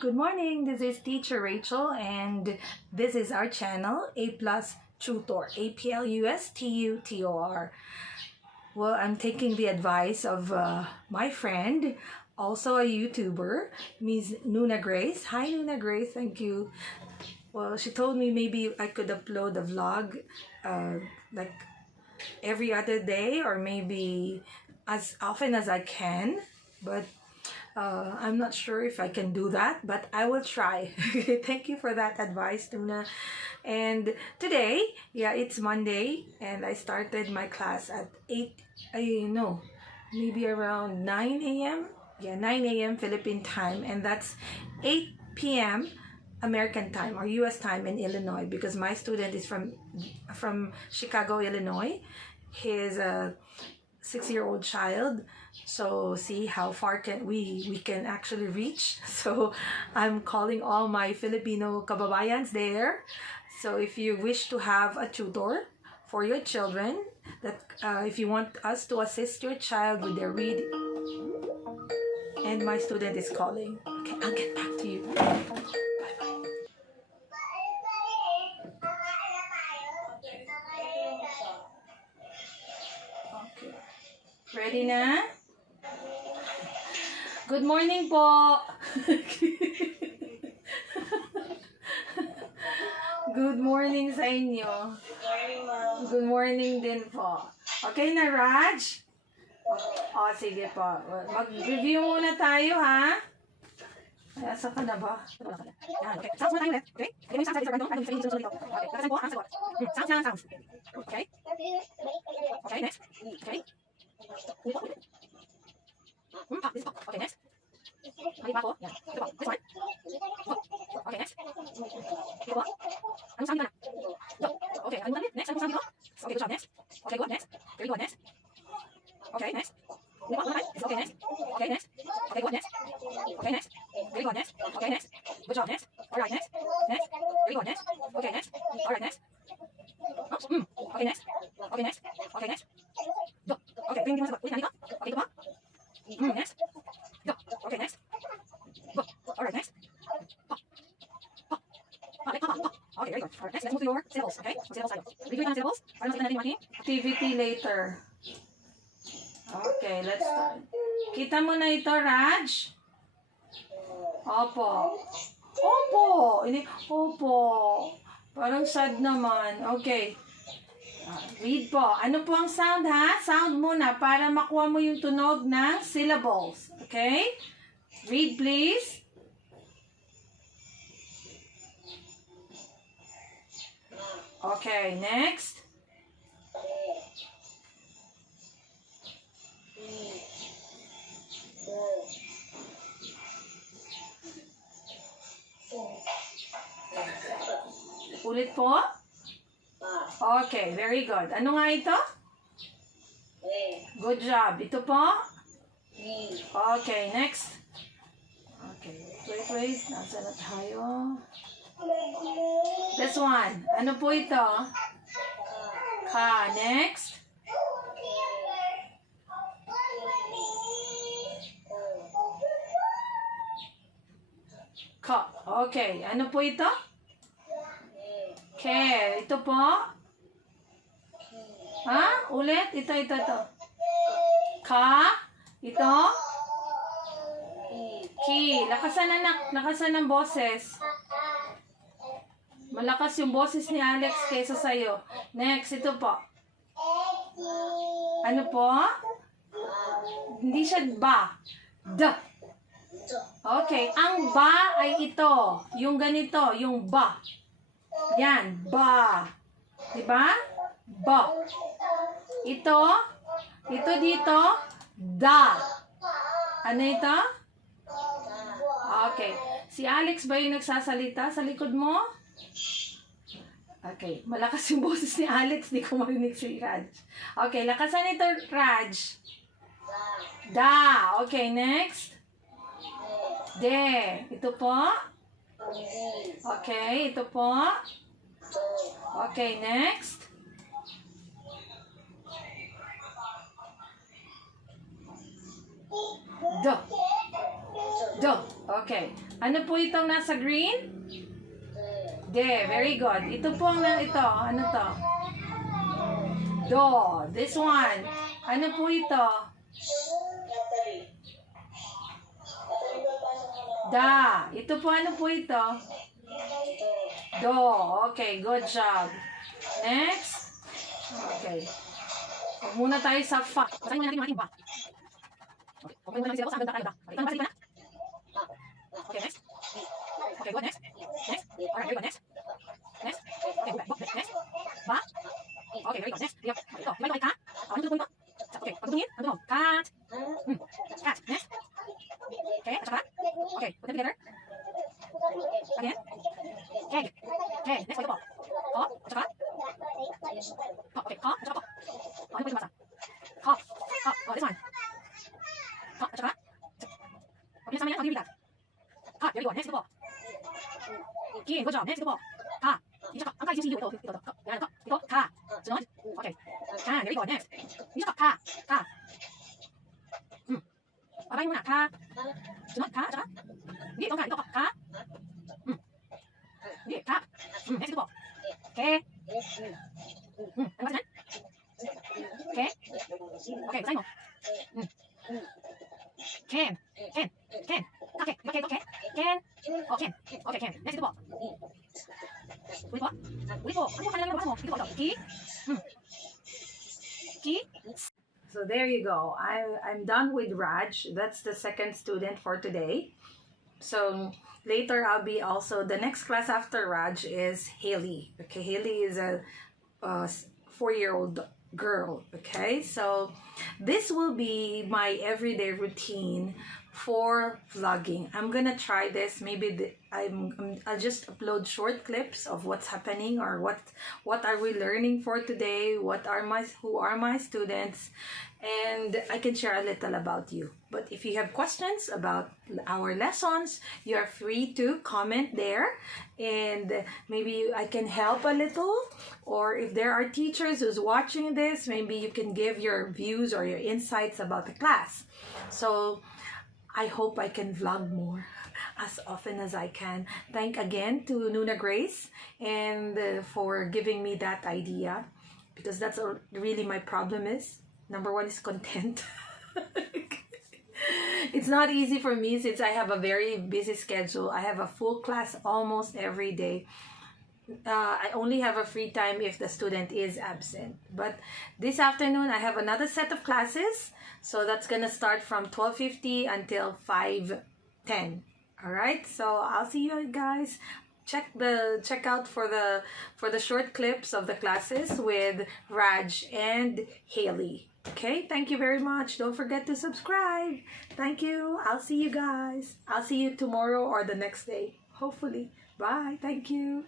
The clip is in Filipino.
Good morning, this is Teacher Rachel and this is our channel, A Plus Tutor, APLUSTUTOR. Well, I'm taking the advice of my friend, also a YouTuber, Ms. Nonna Grace. Hi Nonna Grace, thank you. Well, she told me maybe I could upload a vlog like every other day or maybe as often as I can, but I'm not sure if I can do that, but I will try. Thank you for that advice, Nonna. And today, yeah, it's Monday, and I started my class at 8, maybe around 9 a.m. Yeah, 9 a.m. Philippine time, and that's 8 p.m. American time or US time in Illinois, because my student is from Chicago, Illinois. He's a 6-year-old child, so see how far can we can actually reach. So I'm calling all my Filipino kababayans there. So if you wish to have a tutor for your children, that if you want us to assist your child with their reading, and my student is calling. Okay, I'll get back to you. Bye bye. Okay. Ready na? Good morning po. Good morning sa inyo. Good morning din po. Okay na, Raj? O, sige po. Mag-review muna tayo, ha? Asa ka na ba? Yan, okay. Sounds muna tayo ulit. Okay? Okay, may sounds sa dito. Ano yung sabihin dito? Okay, lakasan po ang sagot. Sounds na lang sounds. Okay? Okay, next. Okay? This po. Okay, next. Mali pa po. Yan. Ito po. This one. Okay, next. Ito po. Anong sound na? Okay, ano na? Next. Anong sound dito? Okay, good job. Next. Okay, good. Next. Very good. Next. Okay, next. Ito po. Okay, next. Okay, next. Okay, good. Next. Okay, next. Very good. Next. Okay, next. Good job. Next. Alright, next. Next. Very good. Next. Okay, next. Alright, next. Oops. Okay, next. Okay, next. Okay, next. Go. Okay, tingin mo sa wait na dito. Okay, ito pa. Next. Go. Okay, next. Go. Alright, next. Pop. Pop. Okay, pop. Pop. Okay, very good. Alright, next. Let's move to your syllables. Okay? Syllables tayo. Review tayo ng syllables. Para makita natin yung ating activity later. Okay, let's start. Kita mo na ito, Raj? Opo. Opo. Hindi. Opo. Parang sad naman. Okay. Read po. Ano po ang sound, ha? Sound muna para makuha mo yung tunog ng syllables. Okay? Read, please. Okay, next. Ulit po. Okay, very good. Ano nga ito? Good job. Ito po? Okay, next. Okay, wait. Nasa na tayo? This one. Ano po ito? Ka. Next. Ka. Okay, ano po ito? Ke. Ito po? Ha? Ulit? Ito. Ka? Ito? Ki. Lakasan ng boses. Malakas yung boses ni Alex kaysa sa'yo. Next, ito po. Ano po? Hindi siya ba. Da. Okay, ang ba ay ito. Yung ganito, yung ba. Yan, ba. Diba? Ba. Ito dito, da. Ano ito? Okay. Si Alex ba yung nagsasalita sa likod mo? Okay. Malakas yung boses ni Alex. Di ko marinig si Raj. Okay. Lakasan ito, Raj. Da. Okay. Next. De. Ito po. Okay. Ito po. Okay. Next. Do. Do. Okay. Ano po itong nasa green? De. Very good. Ito po ang ito. Ano to? Do. This one. Ano po ito? Da. Ito po ano po ito? Do. Okay. Good job. Next. Okay. Muna tayo sa fa. Basahin muna natin yung ating ba. Okay. Okay, muna natin sila po sa hanggang tayo da. Okay. Ito na ba? Okay, next. Okay, good. Next. Next. Alright, very good. Next. Next. Okay, good. Next. Ba. Okay, very good. Next. Ito. Ito ay ka? Ano ito po ito? Okay, pagtutungin. Ano ito? Cat. Cat. Next. Okay, at saka? Okay, put them together. Again. Keg. Okay, next. Ito po. Ko. At saka? Ko. Okay, ko. At saka po. Ano po ito basa? Ko. Ko. Oh, this one. Ko. At saka? Okay, sama yan. Pag-ibig that. Ka. Very good. Next. Ito po. King. Good job. Next. Ito po. Ka. Ito ka. Ang ka. Ito. Ito. Yan. Ito. Ka. Sunod. Okay. Ka. Very good. Next. Ito ka. Ka. Ka. Pabayin mo na. Ka. Sunod. Ka. At saka? Hindi. Ito ka. Ito ka. Ka. Hindi. Ka. Next. Ito po. Okay. Ano ba yan? Okay. Okay. Basahin mo. Ken. Ken. Ken. Okay. Okay. Okay. Ken. Oh, Ken. Okay, Ken. Next. Ito po. Ulit po. Ulit po. Ano po kanila nabasa mo? Ito po. Ito. Ki. Ki. So there you go. I'm done with Raj. That's the second student for today. So later I'll be also, the next class after Raj is Haley. Okay, Haley is a 4-year-old girl. Okay, so this will be my everyday routine for vlogging. I'm gonna try this. Maybe I'll just upload short clips of what's happening, or what are we learning for today, who are my students, and I can share a little about you. But if you have questions about our lessons, you are free to comment there, and maybe I can help a little. Or if there are teachers who's watching this, maybe you can give your views or your insights about the class. So I hope I can vlog more as often as I can. Thank again to Nonna Grace and for giving me that idea, because that's really my problem is. Number one is content. It's not easy for me since I have a very busy schedule. I have a full class almost every day. I only have a free time if the student is absent. But this afternoon, I have another set of classes. So that's going to start from 12:50 until 5:10. All right. So I'll see you guys. Check out for the short clips of the classes with Raj and Haley. Okay, thank you very much. Don't forget to subscribe. Thank you. I'll see you guys. I'll see you tomorrow or the next day, hopefully. Bye. Thank you.